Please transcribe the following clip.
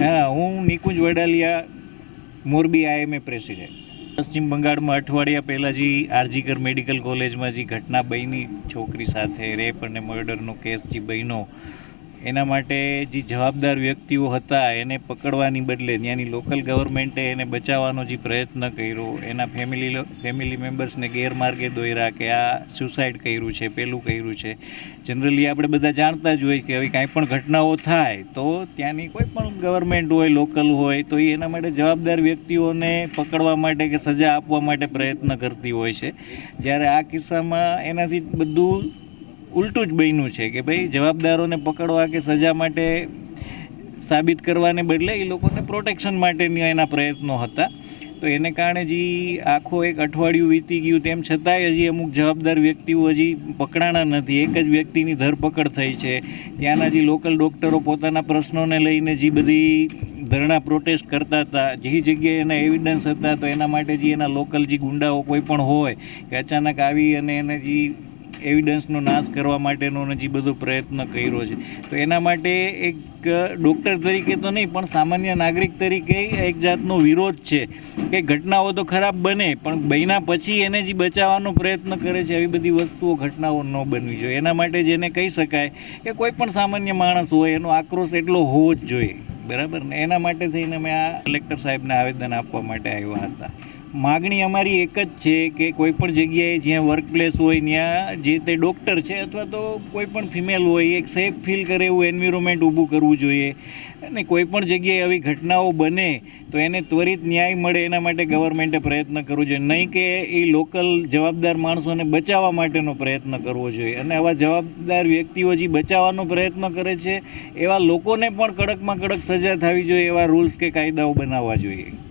હા, હું Nikunj Vadaliya, Morbi IMA president. પશ્ચિમ બંગાળમાં અઠવાડિયા પહેલાં જે આરજીકર મેડિકલ કોલેજમાં જે ઘટના બની, છોકરી સાથે રેપ અને મર્ડરનો કેસ જે બન્યો, એના માટે જે જવાબદાર વ્યક્તિઓ હતા એને પકડવાની બદલે ત્યાંની લોકલ ગવર્મેન્ટે એને બચાવવાનો જે પ્રયત્ન કર્યો, એના ફેમિલી મેમ્બર્સને ગેરમાર્ગે દોર્યા કે આ સુસાઇડ કર્યું છે, પેલું કર્યું છે. જનરલી આપણે બધા જાણતા જ હોય કે હવે કાંઈ પણ ઘટનાઓ થાય તો ત્યાંની કોઈ પણ ગવર્મેન્ટ હોય, લોકલ હોય, તો એ એના માટે જવાબદાર વ્યક્તિઓને પકડવા માટે કે સજા આપવા માટે પ્રયત્ન કરતી હોય છે. જ્યારે આ કિસ્સામાં એનાથી બધું ઉલટું જ બન્યું છે કે ભાઈ જવાબદારોને પકડવા કે સજા માટે સાબિત કરવાને બદલે એ લોકોને પ્રોટેક્શન માટેની એના પ્રયત્નો હતા. તો એને કારણે જે આખો એક અઠવાડિયું વીતી ગયું તેમ છતાંય હજી અમુક જવાબદાર વ્યક્તિઓ હજી પકડાણા નથી. એક જ વ્યક્તિની ધરપકડ થઈ છે. ત્યાંના જે લોકલ ડૉક્ટરો પોતાના પ્રશ્નોને લઈને જે બધી ધરણા પ્રોટેસ્ટ કરતા હતા, જે જગ્યાએ એના એવિડન્સ હતા, તો એના માટે જે એના લોકલ જે ગુંડાઓ કોઈ પણ હોય કે અચાનક આવી અને એને જે એવિડન્સનો નાશ કરવા માટેનો જે બધો પ્રયત્ન કર્યો છે. તો એના માટે એક ડૉક્ટર તરીકે તો નહીં પણ સામાન્ય નાગરિક તરીકે એક જાતનો વિરોધ છે કે ઘટનાઓ તો ખરાબ બને પણ બન્યા પછી એને જે બચાવવાનો પ્રયત્ન કરે છે, એવી બધી વસ્તુઓ ઘટનાઓ ન બનવી જોઈએ. એના માટે જેને કહી શકાય કે કોઈ પણ સામાન્ય માણસ હોય એનો આક્રોશ એટલો હોવો જ જોઈએ, બરાબર ને. એના માટે થઈને મેં આ કલેક્ટર સાહેબને આવેદન આપવા માટે આવ્યા હતા. માગણી અમારી એક જ છે કે કોઈ પણ જગ્યાએ જ્યાં વર્કપ્લેસ હોય ત્યાં જે તે ડૉક્ટર છે અથવા તો કોઈ પણ ફિમેલ હોય એક સેફ ફીલ કરે એવું એન્વિરોમેન્ટ ઊભું કરવું જોઈએ. અને કોઈ પણ જગ્યાએ આવી ઘટનાઓ બને તો એને ત્વરિત ન્યાય મળે એના માટે ગવર્મેન્ટે પ્રયત્ન કરવો જોઈએ, નહીં કે એ લોકલ જવાબદાર માણસોને બચાવવા માટેનો પ્રયત્ન કરવો જોઈએ. અને આવા જવાબદાર વ્યક્તિઓ જે બચાવવાનો પ્રયત્ન કરે છે એવા લોકોને પણ કડકમાં કડક સજા થવી જોઈએ, એવા રૂલ્સ કે કાયદાઓ બનાવવા જોઈએ.